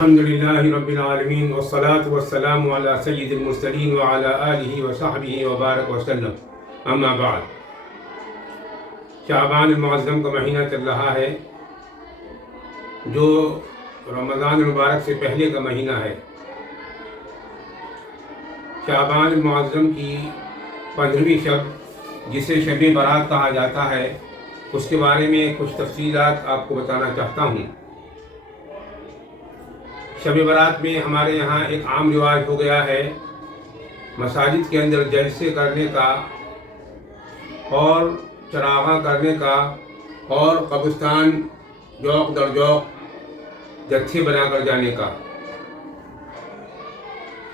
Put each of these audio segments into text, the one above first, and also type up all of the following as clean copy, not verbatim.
الحمد للہ رب العالمین والصلاة والسلام علی سید المرسلین وعلی آلہ وصحبہ وبارک وسلم، اما بعد۔ شعبان المعظم کا مہینہ چل رہا ہے جو رمضان المبارک سے پہلے کا مہینہ ہے۔ شعبان المعظم کی 15ویں شب جسے شب برات کہا جاتا ہے، اس کے بارے میں کچھ تفصیلات آپ کو بتانا چاہتا ہوں۔ شب برات میں ہمارے یہاں ایک عام رواج ہو گیا ہے مساجد کے اندر جلسے کرنے کا اور چراغاں کرنے کا اور قبرستان جوق در جوق جتھے بنا کر جانے کا۔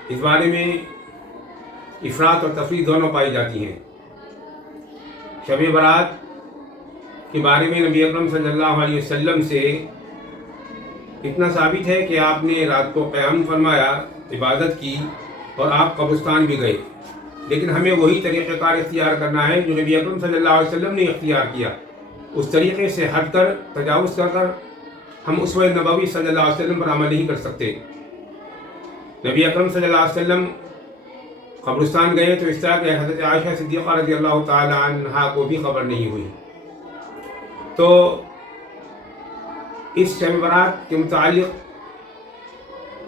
اس بارے میں افراط اور تفریط دونوں پائی جاتی ہیں۔ شب برات کے بارے میں نبی اکرم صلی اللہ علیہ وسلم سے اتنا ثابت ہے کہ آپ نے رات کو قیام فرمایا، عبادت کی اور آپ قبرستان بھی گئے، لیکن ہمیں وہی طریقہ کار اختیار کرنا ہے جو نبی اکرم صلی اللہ علیہ وسلم نے اختیار کیا۔ اس طریقے سے ہٹ کر، تجاوز کر ہم اسوہ نبوی صلی اللہ علیہ وسلم پر عمل نہیں کر سکتے۔ نبی اکرم صلی اللہ علیہ وسلم قبرستان گئے تو اس طرح کہ حضرت عائشہ صدیقہ رضی اللہ تعالی عنہا کو بھی خبر نہیں ہوئی۔ تو اس شب برات کے متعلق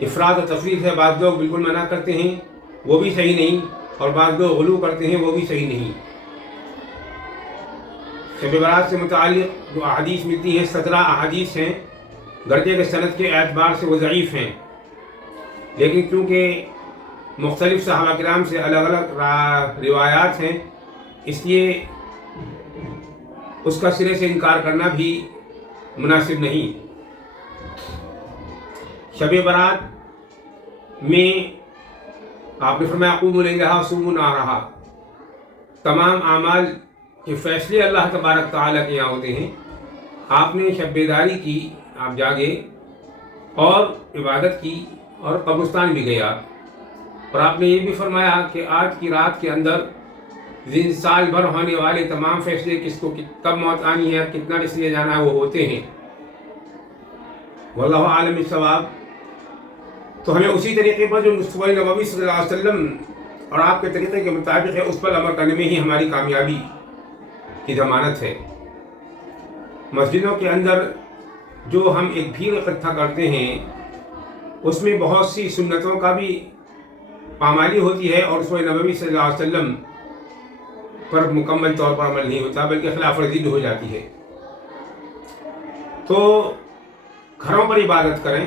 افراط و تفریط ہے، بعض لوگ بالکل منع کرتے ہیں، وہ بھی صحیح نہیں، اور بعض لوگ غلو کرتے ہیں، وہ بھی صحیح نہیں۔ شب برات سے متعلق جو احادیث ملتی ہیں 17 احادیث ہیں، گرچہ کہ سند کے اعتبار سے وہ ضعیف ہیں، لیکن کیونکہ مختلف صحابہ کرام سے الگ الگ روایات ہیں، اس لیے اس کا سرے سے انکار کرنا بھی مناسب نہیں۔ شب برات میں آپ نے فرمایا قوموا لیلھا وصوموا نہارھا، تمام اعمال کے فیصلے اللہ تبارک تعالیٰ کے یہاں ہوتے ہیں۔ آپ نے شب بیداری کی، آپ جاگے اور عبادت کی اور قبرستان بھی گیا، اور آپ نے یہ بھی فرمایا کہ آج کی رات کے اندر سال بھر ہونے والے تمام فیصلے کس کو کب موت آنی ہے، کتنا رزق لے جانا ہے، وہ ہوتے ہیں۔ واللہ عالم الصواب۔ تو ہمیں اسی طریقے پر جو اسوہ نبوی صلی اللہ علیہ وسلم اور آپ کے طریقے کے مطابق ہے، اس پر عمل کرنے میں ہی ہماری کامیابی کی ضمانت ہے۔ مسجدوں کے اندر جو ہم ایک بھیڑ اکٹھا کرتے ہیں، اس میں بہت سی سنتوں کا بھی پامالی ہوتی ہے، اور اسوہ نبوی صلی اللہ علیہ وسلم پر مکمل طور پر عمل نہیں ہوتا، بلکہ خلاف ورزی بھی ہو جاتی ہے۔ تو گھروں پر عبادت کریں،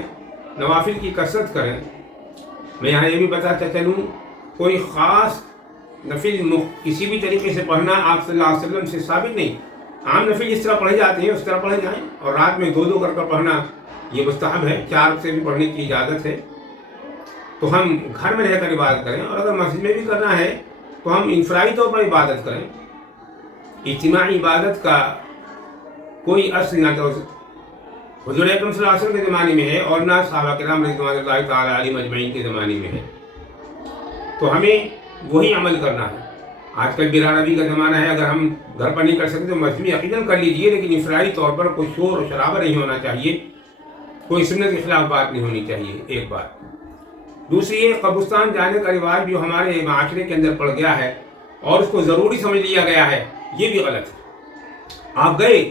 نوافل کی کثرت کریں۔ میں یہاں یہ بھی بتاتا چلوں، کوئی خاص نفل کسی بھی طریقے سے پڑھنا آپ صلی اللہ علیہ وسلم سے ثابت نہیں۔ عام نفل جس طرح پڑھے جاتے ہیں اس طرح پڑھے جائیں، اور رات میں 2 کر پڑھنا یہ مستحب ہے، 4 سے بھی پڑھنے کی اجازت ہے۔ تو ہم گھر میں رہ کر عبادت کریں، اور اگر مسجد میں بھی کرنا ہے تو ہم انفرادی طور پر عبادت کریں۔ اجتماعی عبادت کا کوئی اصل نہ تو حضور اکرم صلی اللہ علیہ وسلم کے زمانے میں ہے، اور نہ صحابہ کرام رضوان اللہ تعالی علیہم اجمعین کے زمانے میں ہے۔ تو ہمیں وہی عمل کرنا ہے۔ آج کل براربی کا زمانہ ہے، اگر ہم گھر پر نہیں کر سکتے تو مسجد میں یقیناً کر لیجئے، لیکن انفرادی طور پر کوئی شور و شرابہ نہیں ہونا چاہیے، کوئی سنت کے خلاف بات نہیں ہونی چاہیے، ایک بات۔ دوسری یہ قبرستان جانے کا رواج جو ہمارے معاشرے کے اندر پڑ گیا ہے اور اس کو ضروری سمجھ لیا گیا ہے، یہ بھی غلط ہے۔ آپ گئے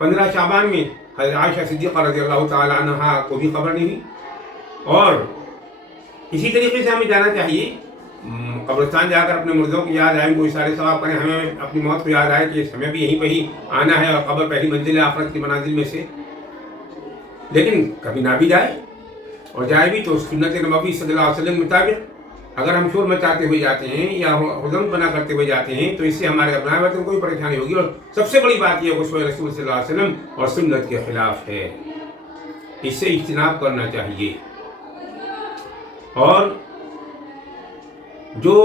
15 شعبان میں، حضرت عائشہ صدیقہ رضی اللہ تعالی عنہا کو بھی خبر نہیں ہوئی، اور اسی طریقے سے ہمیں جانا چاہیے قبرستان جا کر اپنے مردوں کی یاد آئے، کوئی سارے ثواب کریں، ہمیں اپنی موت کو یاد آئے کہ ہمیں بھی یہیں پہ ہی آنا ہے، اور قبر پہلی منزل ہے آخرت کی منازل میں سے۔ لیکن کبھی نہ بھی جائے، اور جائے بھی تو سنت نبوی صلی اللہ علیہ وسلم کے مطابق۔ اگر ہم شور مچاتے ہوئے جاتے ہیں یا حزن بنا کرتے ہوئے جاتے ہیں تو اس سے ہمارے ابناء وطن کوئی پریشانی ہوگی، اور سب سے بڑی بات یہ اسوہ رسول صلی اللہ علیہ وسلم اور سنت کے خلاف ہے، اس سے اجتناب کرنا چاہیے۔ اور جو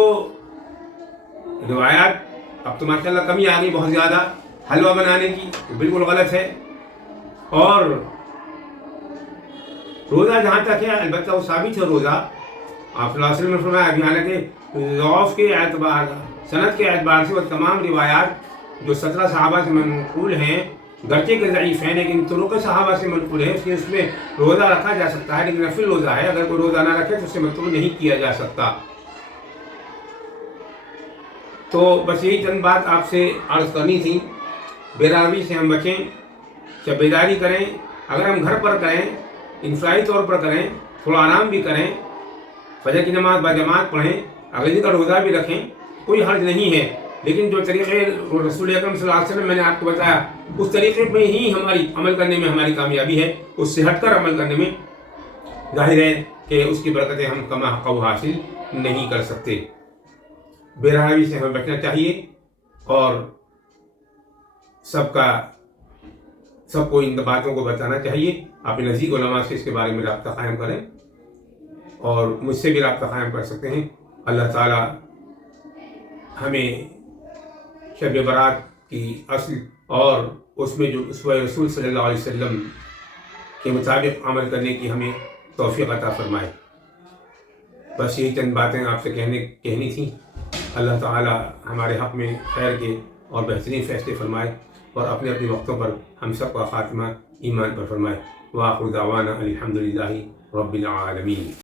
روایات اب تو ماشاءاللہ کمی آ گئی بہت زیادہ حلوہ بنانے کی، بالکل غلط ہے۔ اور روزہ جہاں تک ہے البتہ وہ ثابت ہے، روزہ آپ صلی اللہ علیہ وسلم نے فرمایا، ابھی حالانکہ ضعف کے اعتبار، سند کے اعتبار سے وہ تمام روایات جو 17 صحابہ سے منقول ہیں گرچہ کہ ضعیف ہیں لیکن طرق صحابہ سے منقول ہے، اس میں روزہ رکھا جا سکتا ہے، لیکن نفل روزہ ہے، اگر کوئی روزہ نہ رکھے تو اسے مطلوب نہیں کیا جا سکتا۔ تو بس یہی چند بات آپ سے عرض کرنی تھی۔ بے راوی سے ہم بچیں، جب بیداری کریں، اگر ہم گھر پر کریں، انفرادی طور پر کریں، تھوڑا آرام بھی کریں، فجر کی نماز باجماعت پڑھیں، اگلے دن کا روزہ بھی رکھیں، کوئی حرج نہیں ہے۔ لیکن جو طریقے رسول اکرم صلی اللہ علیہ وسلم میں نے آپ کو بتایا، اس طریقے میں ہی ہماری عمل کرنے میں ہماری کامیابی ہے، اس سے ہٹ کر عمل کرنے میں ظاہر ہے کہ اس کی برکتیں ہم کما حق حاصل نہیں کر سکتے۔ بے رحمی سے ہمیں بچنا چاہیے اور سب کو ان باتوں کو بتانا چاہیے۔ اپنے نزدیک علماء سے اس کے بارے میں رابطہ قائم کریں اور مجھ سے بھی رابطہ قائم کر سکتے ہیں۔ اللہ تعالی ہمیں شب برات کی اصل اور اس میں جو اسوہ رسول صلی اللہ علیہ وسلم کے مطابق عمل کرنے کی ہمیں توفیق عطا فرمائے۔ بس یہی چند باتیں آپ سے کہنی تھیں۔ اللہ تعالی ہمارے حق میں خیر کے اور بہترین فیصلے فرمائے اور اپنے اپنے وقتوں پر ہم سب کا خاتمہ ایمان پر فرمائے۔ وآخر دعوانا الحمدللہ رب العالمین۔